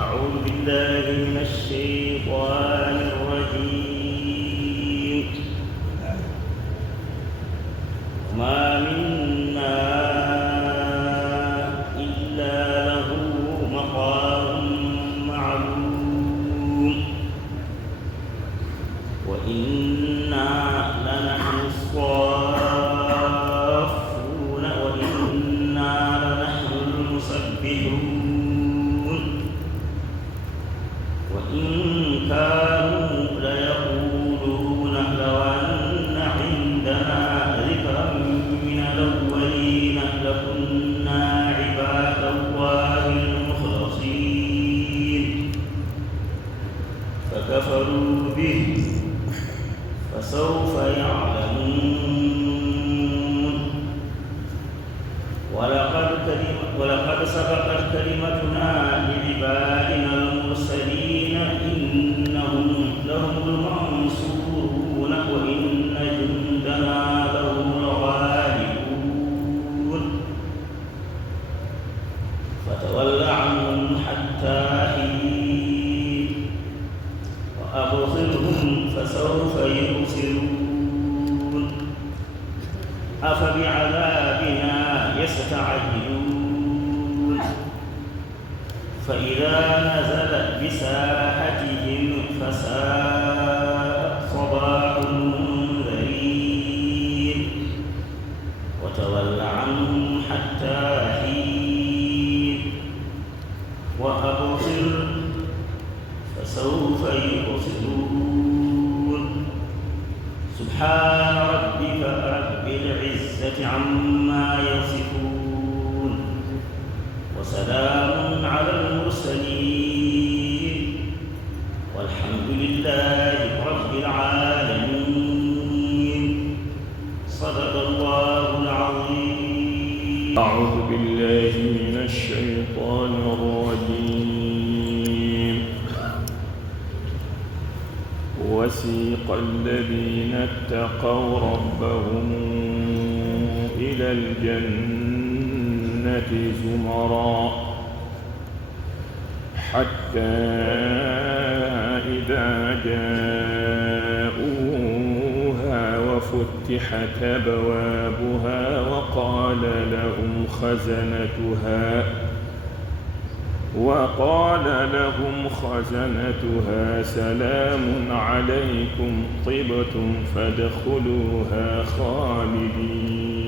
أعوذ بالله من الشيطان الرجيم. وما منا إلا له مقام معلوم وإنا لنحن الصافون وإنا لنحن المسبحون وإن كانوا ليقولون لو أن عندنا ذكرا من الأولين لكنا عباد الله المخلصين فكفروا به فسوف يعلمون. ولقد سبقت كلمتنا لعبادنا المرسلين إنهم لهم المنصورون وإن جندنا لهم الغالبون. فتول عنهم حتى حين وأبصرهم فسوف يبصرون. أفبعذابنا يستعجلون فإذا نزل بساحتهم فساء صباح المنذرين. وتول عنهم حتى حين وأبصر فسوف يبصرون. سبحان ربك رب العزة عما يصفون وسلام على المرسلين والحمد لله رب العالمين. صدق الله العظيم. أعوذ بالله من الشيطان الرجيم. وسيق الذين اتقوا ربهم إلى الجنة زمرا حتى إذا جاءوها وفتحت أبوابها وقال لهم خزنتها سلام عليكم طبتم فادخلوها خالدين.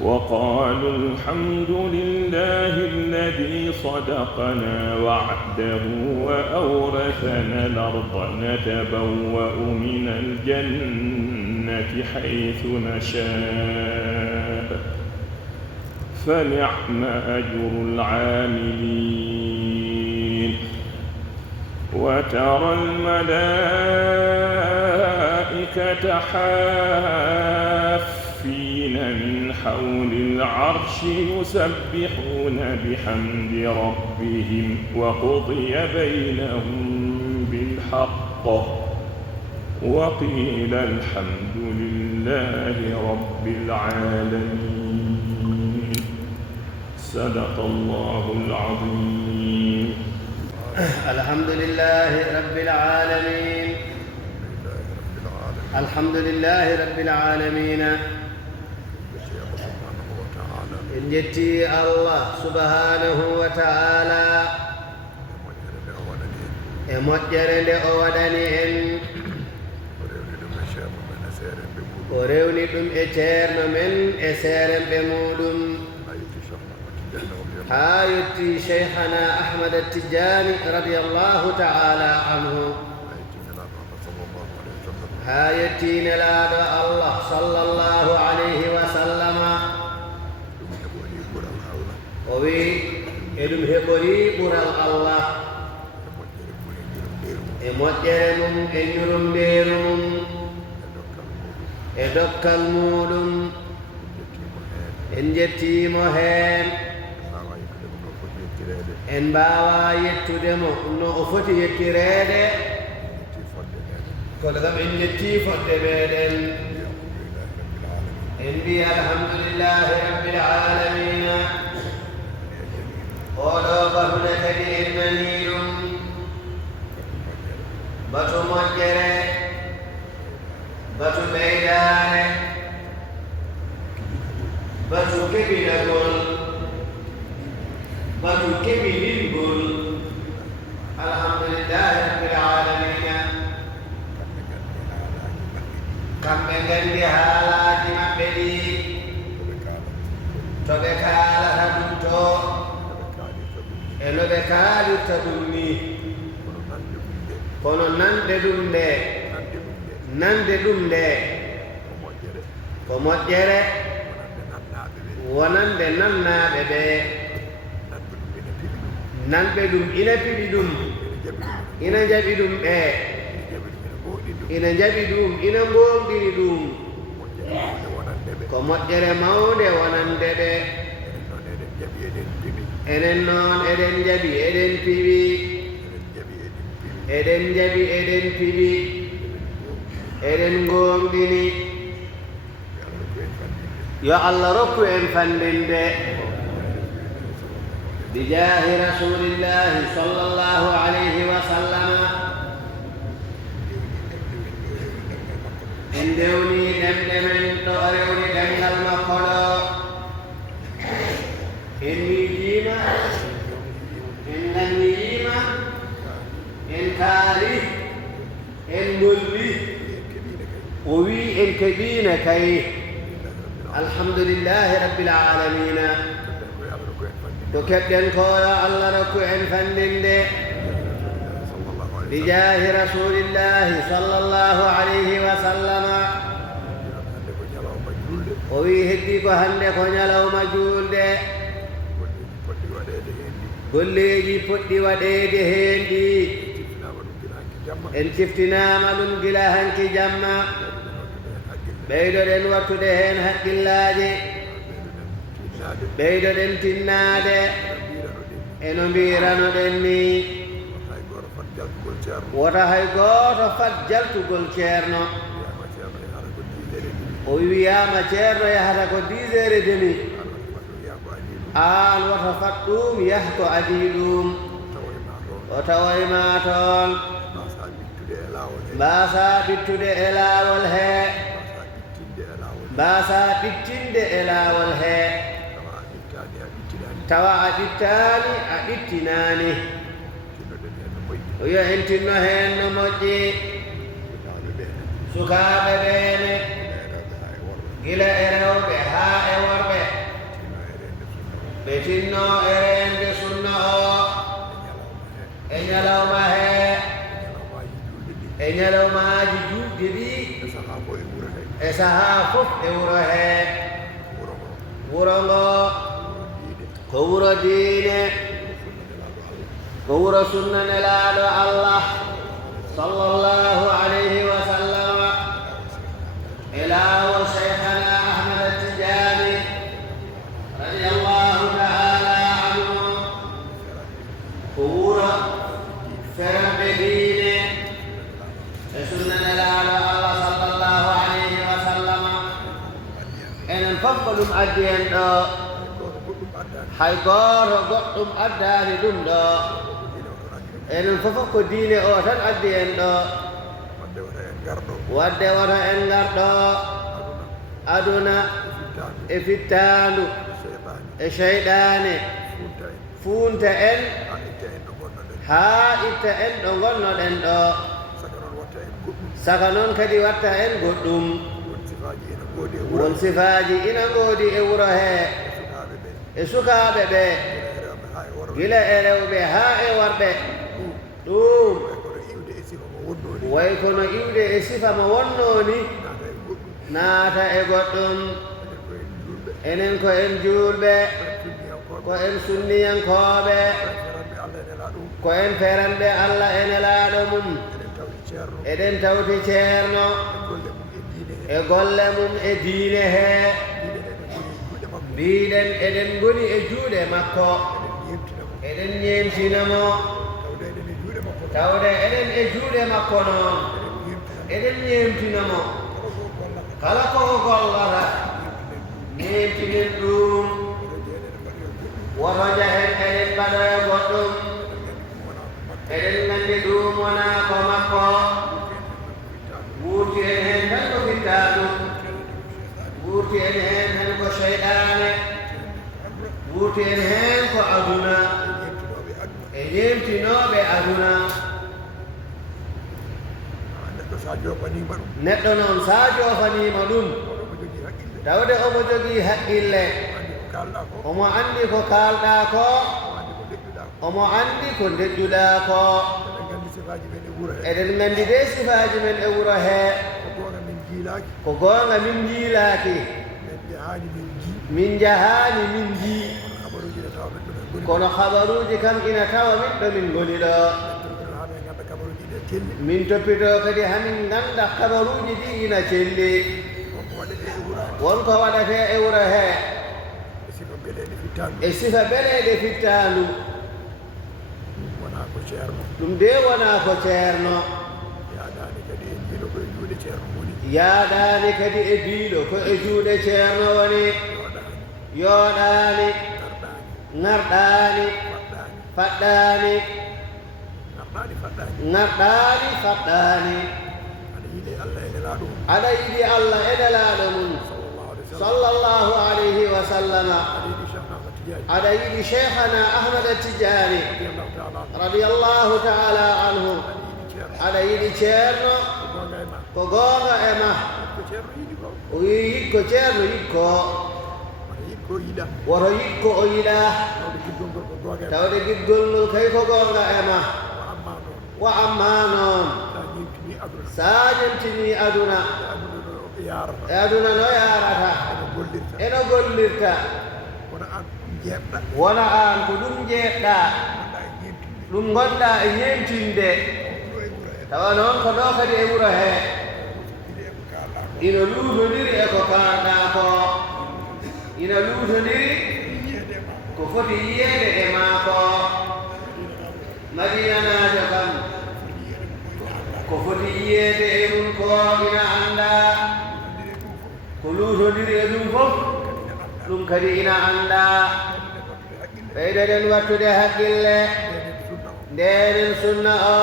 وقالوا الحمد لله الذي صدقنا وعده وأورثنا الأرض نتبوأ من الجنة حيث نشاء فنعم أجر العاملين. وترى الملائكة حافين من حول العرش يسبحون بحمد ربهم وقضي بينهم بالحق وقيل الحمد لله رب العالمين. صدق الله العظيم. الحمد لله رب العالمين. الحمد لله رب العالمين. إن جتي الله سبحانه وتعالى موجر لأودني إن وروني دم إتير من إسير بمودم حايتي شيخنا أحمد التجاني رضي الله تعالى عنه حايتي نلاد الله صلى الله عليه وسلم وي إدم هبري برال الله إموجرنم إنيرم ديرم إدوكال مودم إنجتي مهين إن باوا يتدمو نو أفتي يتريد كل ذا إنجتي فتبادن إنبي الحمد لله رب العالمين. قال batu keɓilingol alhamdulillahi rabbil alamina kamɓe nganndi haalaaji maɓɓe ɗi to ɓe kaalata ɗum to e no ɓe kaalirta ɗum ni kono nande ɗum nde ko moƴƴere wonande nannaaɓe ɓe nanɓe ɗum ina piɗi ɗum ina jaɓi ɗum ɓe ina jaɓi ɗum ina ngoonɗiri ɗum ko moƴƴere mawnde wonande ɓe enen noon eɗen jaɓi eɗen piɓi eɗen jaɓi eɗen piɓi eɗen ngoonɗini yo Allah rokku en fandinde bijahi rasulillahi sallallahu alayhi wa sallama en ndewni ɗemɗe men ɗo rewni ɗemngal makko ɗo en miijiima en nanniyima en kaali en golli o wi en keɓiina kay alhamdulillahi rabbil alamina to keɓɗen ko yo Allah rokku en fandinde bijahi rasulillahi sallallahu alayhi wa sallama o wi heddi ko hande ko ñalawma juulde golleeji poɗɗi waɗeede heen ɗi en ciftinama ɗum gila hanki jamma ɓeydoɗen wattude heen haqqillaaji ɓeydoɗen tinnaade eno mbiranoɗen ni wota hay gooto fat jaltugol ceerno o wiyama ceerno yahata ko 10 heures et demi aan wota fat ɗum yaha ko adi ɗum o tawoyma toon mbaasa ɓittude e laawol hee mbaasa ɓittinde e laawol hee tawa a ɓittaani a ɓittinaani yo en tinno heen no moƴƴi sukaaɓe ɓeene gila e rewɓe haa e worɓe ɓe tinno e reende sunna o e ñalawma hee e ñalawmaaji juutɗi ɗi e sahaa fof e wuro hee wuro ngo ko wuro diine ko wuro sunna nelaaɗo Allah sallallahu alayhi wa sallama e laawol cheikhana Ahmad At-Tijani radiyallahu ta'ala anhu ko wuro feramɓe diine e sunna nelaaɗo Allah sallallahu alayhi wa sallama enen fof ko ɗum addi en ɗo hay gooto goɗɗum addaani ɗum ɗo enen fof ko diine o tan addi en ɗo wadde wota en ngarɗo aduna e fittaandu e cheyɗaane fuunta en haa itta en ɗo ngonnoɗen ɗo saka noon kadi watta en goɗɗum won sifaaji ina ngoodi e wuro hee e sukaaɓe ɓe gila e rewɓe haa e worɓe ɗum way kono iwde e sifa mo wonnoo ni naata e goɗɗum enen ko en juulɓe ko en sunniyankooɓe ko en feranɓe Allah e nelaaɗo mum eɗen tawti ceerno e golle mum e diine hee mbiɗen eɗen ngoni e juuɗe makko eɗen ñeentinamo tawde eɗen e juuɗe makko noon eɗen ñeentinamo kala ko o gollata ñeentinen ɗum woto jahen eɗen mbaɗoya goɗɗum eɗen nganndi ɗum wonaa ko makko wuurti en heen tan ko fittaandu wuurti en heen tan ko cheyɗaane wuurti ɓurti en heen ko aduna e yemtinoɓe aduna neɗɗo noon sa jofanima ɗum tawde omo jogii haqqille omo anndi ko kaalɗa ko omo anndi ko deƴƴuɗa ko eɗen nganndi de sifaaji men e wuro hee ko goonga min jiilaaki min jahaani min jii kono habaruuji kam ina tawa min ɗo min ngoni ɗo min toppitoo kadi hamin ngannda habaruuji ɗi ina celli wonko waɗatee e wuro hee e sifa beleeɗe fittaandu ɗum de wonaa ko ceerno yaaɗaani kadi e biiɗo ko e juuɗe ceerno woni yooɗaani ŋarɗaani faɗɗaani ŋarɗaani faɗɗaani aɗa yiɗi allah e nelaaɗo mum sallallahu alayhi wa sallama aɗa yiɗi cheikhana ahmada tidiani radiyallahu taala anhu aɗa yiɗi ceerno ko goonga e ma o wi yikko ceerno yikko woto yikko o yiɗaa tawde giggol ngol kay ko goonga e ma wa amma noon sa ñemtini aduna e aduna no yaarata eno gollirta wona aan ko ɗum jeeɗɗa ɗum gonɗa e ñemtinde tawa noon ko ɗo kadi e wuro hee ina luutondiri e ko kaalɗa ko ina luutondiri ko foti yiyeede e maako madinanajo kam ko foti yiyeede e ɗum ko ina annda ko luutondiri e ɗum fof ɗum kadi ina annda ɓeydoɗen wattude haqqille ndenen sunna o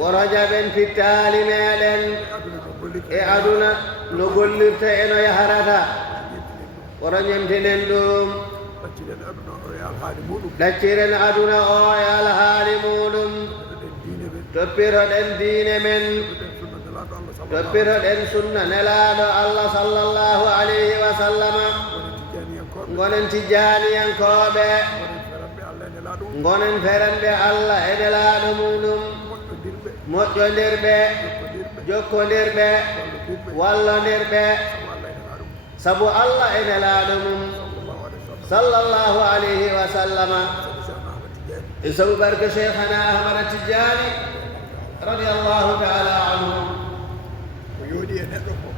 worojaɓen pittaali meɗen e aduna no gollirta e no yaharata woro ñemtinen ɗum ɗacciren aduna o e alhaali muɗum toppiroɗen diine men toppiroɗen sunna nelaaɗo allah sallallahu alayhi wa sallama gonen tijjaniyankooɓe gonen feranɓe allah e nelaaɗo muɗum moƴƴondirɓe jokkondirɓe wallondirɓe sabu allah e nelaaɗo mum sallallahu alayhi wa sallama e sabu barke cheikhana ahmada tijjani radiyallahu taala anhu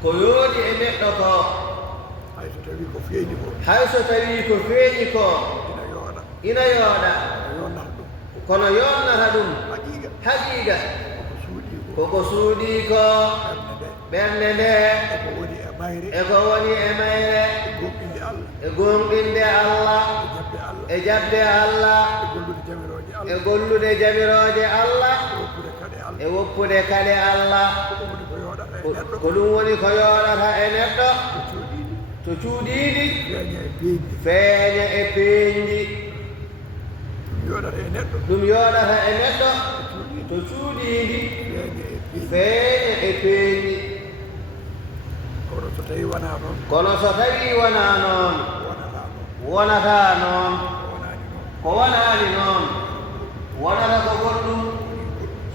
ko yooɗi e neɗɗo ko hay so tawii ko feeñi ko ina yooɗa kono yoonnata ɗum haqiiqa koko suuɗii ko ɓernde nde e ko woni e mayre e gonɗinde allah e jaɓde allah e gollude jamirooje allah e woppude kade allah ko ɗum woni ko yooɗata e neɗɗo to cuuɗiiɗi feeña e peeñɗi ɗum yooɗata e neɗɗo to cuuɗiiɗi feeña e peeñɗi kono so tawii wonaa noon wonataa noon ko wonaani noon wonata ko goɗɗum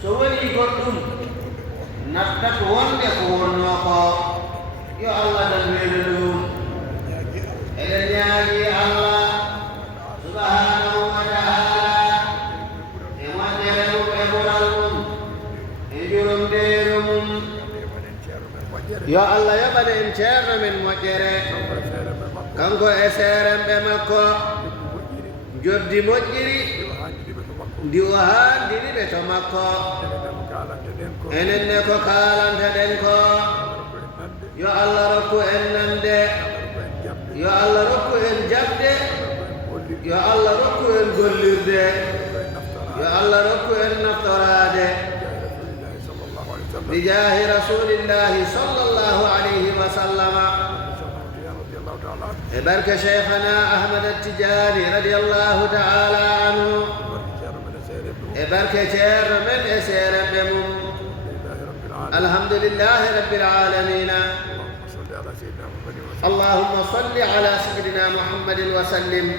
so wonii goɗɗum nattat wonde ko wonnoo ko yo allah dan weedo ɗum eɗen ñaagi allah subhanahu wa taala e moƴƴere mum e ɓural mum e jurumdeeru mum yo allah yoɓane en ceerno men moƴƴere kanko e seeremɓe makko joddi moƴƴiri ndi o haandiri ɓe to makko enen ne ko kaalanteɗen ko yo allah rokku en nande yo allah rokku en jaɓde yo allah rokku en gollirde yo allah rokku en naftoraade bijahi rasulillahi sallallahu alayhi wa sallama بركة شيخنا أحمد التجاني رضي الله تعالى عنه بركة شير من أسير بمم الحمد لله رب العالمين اللهم صل على سيدنا محمد وسلم